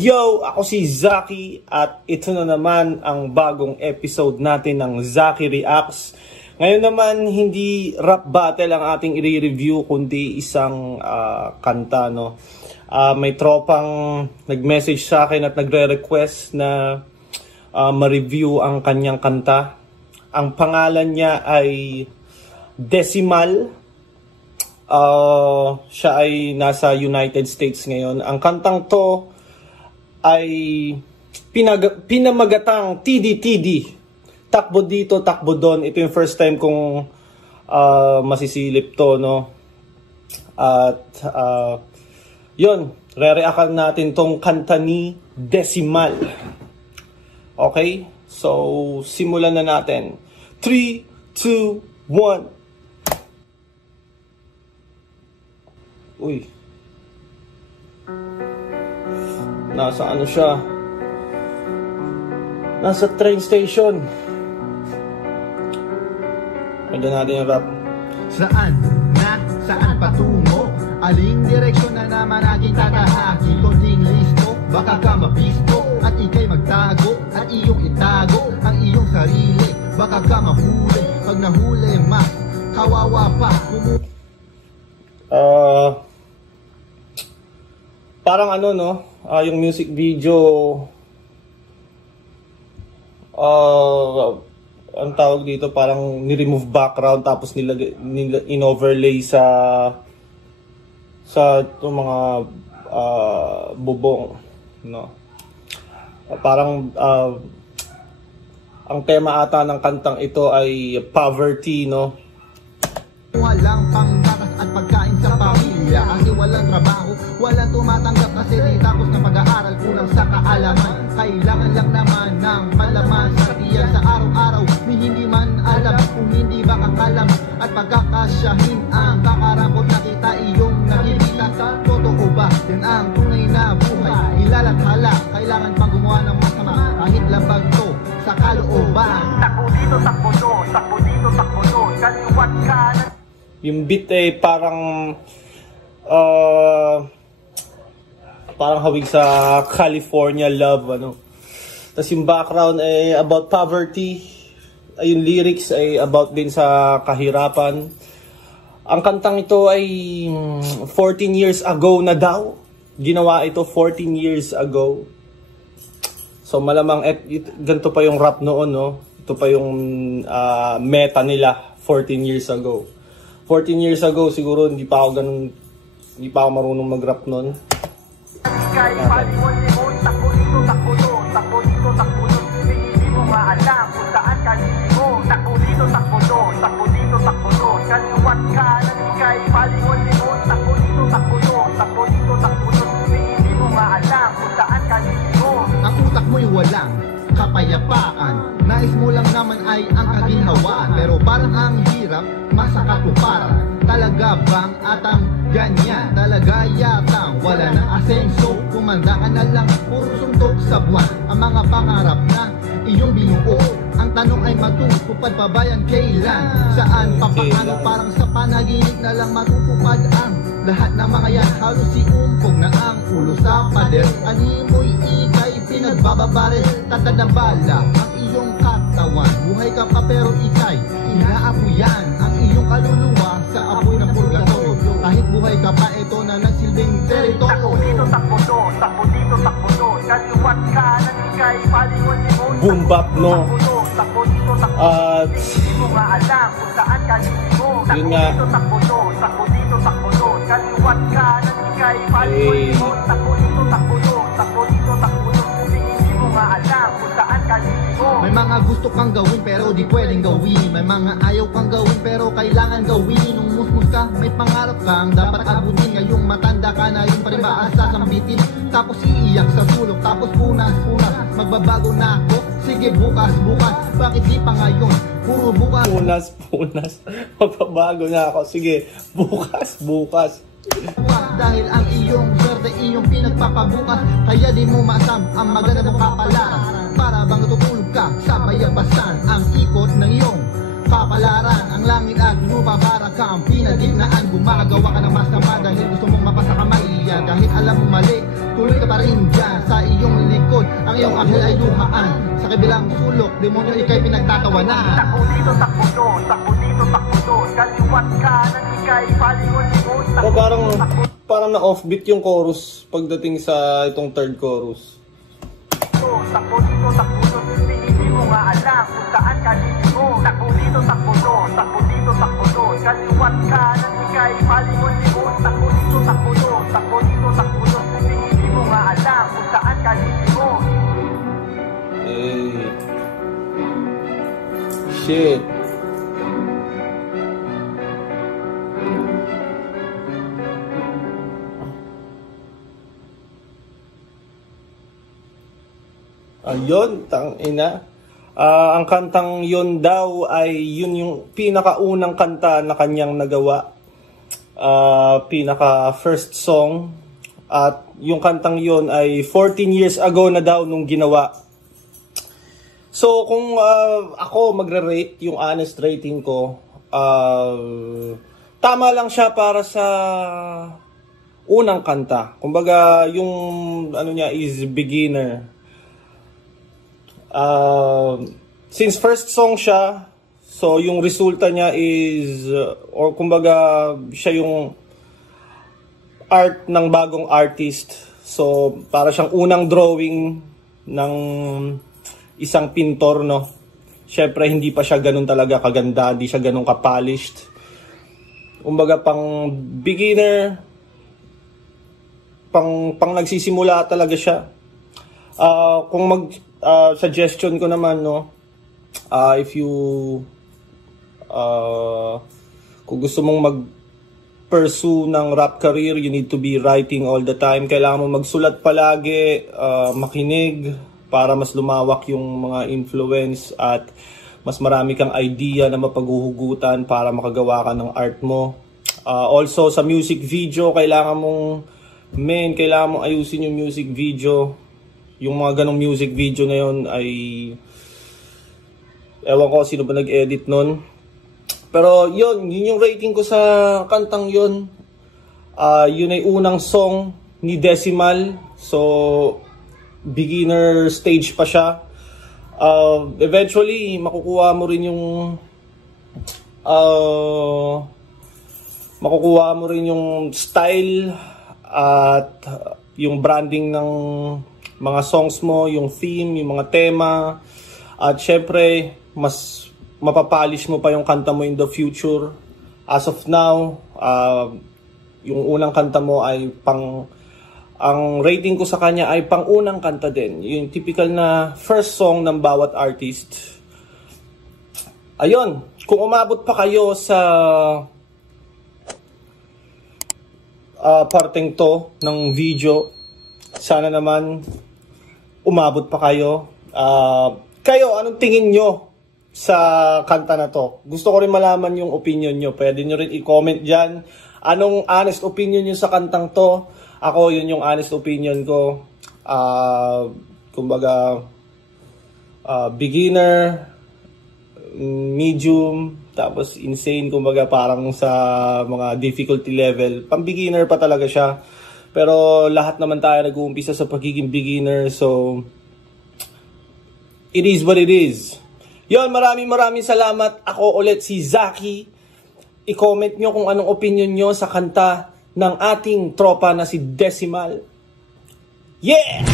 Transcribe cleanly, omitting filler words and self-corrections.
Yo! Ako si Zaki at ito na naman ang bagong episode natin ng Zaki Reacts. Ngayon naman, hindi rap battle ang ating i-review kundi isang kanta. No? May tropang nag-message sa akin at nagre-request na ma-review ang kanyang kanta. Ang pangalan niya ay Decimal. Siya ay nasa United States ngayon. Ang kantang to ay pinamagatang TD. Takbo dito, takbo doon. Ito yung first time kong masisilip to, no? At yun, re-reactan natin tong kanta ni Decimal. Okay? So, simulan na natin. 3, 2, 1. Uy. Nasa ano siya? Nasa train station. Pwede natin yung rap. Saan patungo? Aling direksyon na naman aking tatahaki? Konting listo, baka ka mabisto at ikay magtago at iyong itago ang iyong sarili. Baka ka mahuli, pag nahuli mas kawawa pa. Parang ano, no? Yung music video, ang tawag dito, parang ni-remove background tapos in-overlay sa itong mga bubong, no? Parang ang tema ata ng kantang ito ay poverty, no? Walang panggatas at pagkain sa pamilya kasi walang trabaho, walang tumatanggap kasi di tapos na pag-aaral, kulang sa kaalaman. Kailangan lang naman ng malaman sa tiyan sa araw-araw, ni hindi man alam kung hindi ba kakalam at pagkakasyahin ang kakarapot na kita iyong nakikita. Totoo ba yan ang tunay na buhay? Ilalathala, kailangan pang gumawa ng masama kahit labag to sa kalooban. Takbo dito, takbo doon, takbo dito, takbo doon, kaliwat ka na. Yung beat ay parang hawig sa California Love, ano. Tapos yung background ay about poverty. Yung lyrics ay about din sa kahirapan. Ang kantang ito ay 14 years ago na daw. Ginawa ito 14 years ago. So malamang ganito pa yung rap noon, no? Ito pa yung meta nila 14 years ago. 14 years ago, siguro hindi pa ako marunong mag-rap noon. Ikay, palimon-limon, takbo dito, takbo doon, takbo dito, takbo doon. Hindi mo maalam kung saan ka lilimon. Takbo dito, takbo doon, takbo dito, takbo doon. Kaliwat ka ng ikay, palimon-limon, takbo dito, takbo doon, takbo dito, takbo doon. Hindi mo maalam kung saan ka lilimon. Ang utak mo'y walang kapayapaan, nais mo lang naman ay ang kaginhawaan, pero parang ang hirap masakatuparan. Talaga bang atang ganyan? Talaga yatang wala ng asenso, kumanda ka na lang, puro suntok sa buwan ang mga pangarap na iyong binuo. Ang tanong ay matutupad pa ba yan kailan? Saan, papaano, parang sa panaginip na lang matutupad ang lahat ng mga yan. Halos si umpog na ang ulo sa pader, animoy ikay pinagbababaril. Tatad ng bala ang iyong katawan, buhay ka pa pero ikay inaapuyan ang iyong kaluluwa sa apoy ng purgatorio. Kahit buhay ka pa, ito na nagsilbing teritoryo. Takbo dito, takbo doon, takbo dito, takbo doon. Kaliwat ka ng ikay, palimon-limon. Boom bap, no? Takbo dito, takbo doon. Hindi mo nga alam kung saan ka lilimon. Takbo dito, takbo doon, takbo dito, takbo doon. Kaliwat ka ng ikay, palimon-limon. Takbo dito, takbo doon, takbo dito, takbo doon. Hindi mo nga alam kung saan ka lilimon. May mga gusto kang gawin pero di pwedeng gawin. May mga ayaw kang gawin pero kailangan gawin. Nung musmus ka, may pangarap kang dapat abutin. Ngayong matanda ka na, yun pa rin ba ang sasambitin? Tapos iiyak sa sulok, tapos punas. Magbabago na ako, sige bukas. Bakit di pa ngayon? Puro bukas. Punas. Magbabago na ako, sige bukas. Dahil ang iyong swerte, iyong pinagpapabukas, kaya di mo masam ang maganda mong kapalaran. Para bang natutulog ka sa mayabasan, ang ikot ng iyong papalaran. Ang langit at lupa para kang pinagimnaan. Gumagawa ka ng masama dahil gusto mong mapasa kamay. Kahit alam mo mali, tuloy ka pa rin dyan sa iyong anghel ay luhaan. Sa kabilang sulok, demonyo ikay pinagtatawanan. Takbo dito, takbo doon, takbo dito, takbo doon. Kaliwat kanan ikay palingon-lingon. O parang na offbeat yung chorus pagdating sa itong third chorus. Takbo dito, takbo doon. Hindi mo nga alam kung saan ka lilingon. Takbo dito, takbo doon, takbo dito, takbo doon. Kaliwat kanan ikay palingon-lingon. Takbo dito, takbo doon, takbo dito, takbo doon. Hindi mo nga alam kung saan ka lilingon. Shit. Ayun, tangina. Ang kantang yun daw ay yun yung pinakaunang kanta na kanyang nagawa. Pinaka first song. At yung kantang yun ay 14 years ago na daw nung ginawa. So kung ako magre-rate, yung honest rating ko, tama lang siya para sa unang kanta. Kumbaga yung ano niya is beginner. Since first song siya, so yung resulta niya is or kumbaga siya yung art ng bagong artist. So para siyang unang drawing ng isang pintor, no. Syempre hindi pa siya ganun talaga kaganda, hindi siya ganun ka-polished. Kumbaga pang beginner, pang nagsisimula talaga siya. Kung suggestion ko naman, no, if you kung gusto mong mag-pursue ng rap career, you need to be writing all the time. Kailangan mo magsulat palagi, makinig para mas lumawak yung mga influence at mas marami kang idea na mapaghuhugutan para makagawa ka ng art mo. Also sa music video, kailangan mong ayusin yung music video. Yung mga ganong music video na yun ay ewan ko sino ba nag-edit nun. Pero yun yung rating ko sa kantang yun. Yun ay unang song ni Decimal. So beginner stage pa siya. Eventually makukuha mo rin yung style at yung branding ng mga songs mo, yung theme, yung mga tema, at syempre mas mapapolish mo pa yung kanta mo in the future. As of now, yung unang kanta mo ay ang rating ko sa kanya ay pang-unang kanta din. Yung typical na first song ng bawat artist. Ayun, kung umabot pa kayo sa parteng to ng video, sana naman umabot pa kayo. Kayo, anong tingin nyo sa kanta na to? Gusto ko rin malaman yung opinion nyo. Pwede nyo rin i-comment dyan. Anong honest opinion nyo sa kantang to? Ako, yun yung honest opinion ko. Kumbaga, beginner, medium, tapos insane. Kumbaga, parang sa mga difficulty level. Pang-beginner pa talaga siya. Pero lahat naman tayo nag-uumpisa sa pagiging beginner. So, it is what it is. Yon, maraming salamat. Ako ulit si Zaki. I-comment nyo kung anong opinion nyo sa kanta ng ating tropa na si Decimal. Yeah!